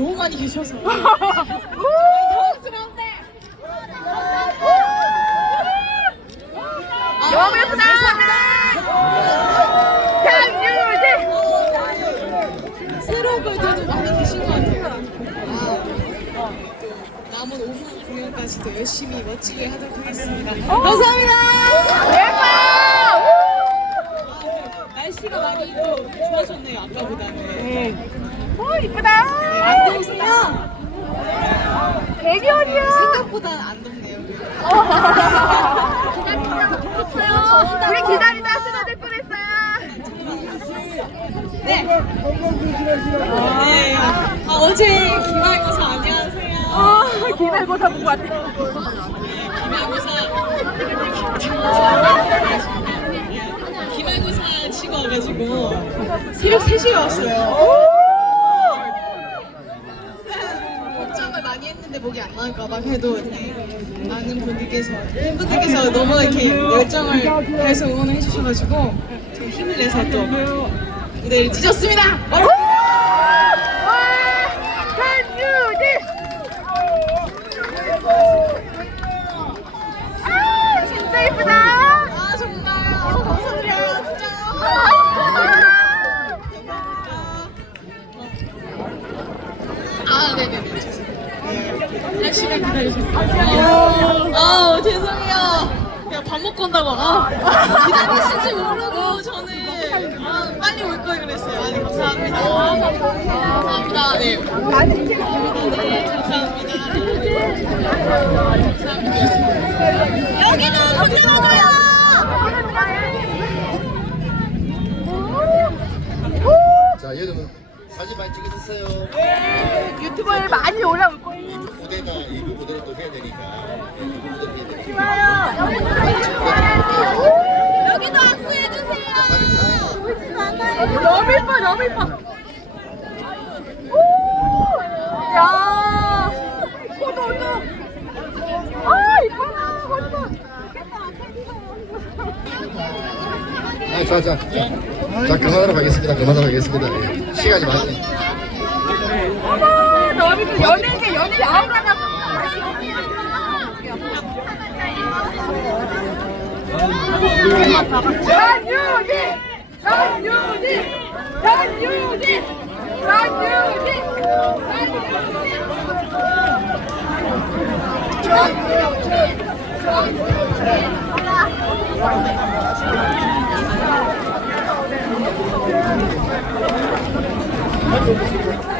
너무 많이 계셔서 당황스러운데. 아, 너무 예쁘다. 강유지. 새로운 분들도 많이 계신 것 같아요. 아, 또 남은 오후 공연까지도 열심히 멋지게 하도록 하겠습니다. 감사합니다. 예뻐. 아, 날씨가 많이 또 좋아졌네요 아까보다는. 오 이쁘다. 안 더우세요? 대결이야. 생각보다 안 덥네요. 우리 기다리다 쓰러질 뻔했어요. 네. 네. 아, 어제 기말고사 안녕하세요. 아 기말고사 보고 왔대. 기말고사 기말고사 치고 와가지고 새벽 3시에 왔어요. 걱정을 많이 그래도 네, 많은 분들께서 팬분들께서 너무 이렇게 열정을 다해서 응원을 해주셔가지고 제가 힘을 내서 또 무대를 찢었습니다. 강유지. 아 진짜 예쁘다. 아 정말요. 감사드려요. 진짜요. 아 네네네 죄송해요. 네. 한 시간 기다리셨어요. 아 죄송해요. 온다고 아, 기다리실지 모르고 저는 아, 빨리 올 걸 그랬어요. 아니 감사합니다. 감사합니다. 네. 네 감사합니다. 감사합니다. 여기는 혼자 먹어요. 자, 여러분 사진 많이 찍으셨어요. 유튜브에 많이 올라올 거예요. 무대가 일부 무대를 또 해야 되니까 일부 무대를 해야 되니까. 여기도 악수해 주세요. 사진 사진. 야, 아. 아, 자, 자, 자, 자, 그만하러 가겠습니다. 그만하러 가겠습니다. 예. 시간이 많이. 어머, 예뻐. 연예계, 연예계 아우라가. 장유 Sen Yudi! Sen Yudi! Sen Yudi! Sen Yudi! Sen Yudi! Sen Yudi! Sen Yudi!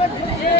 Yeah.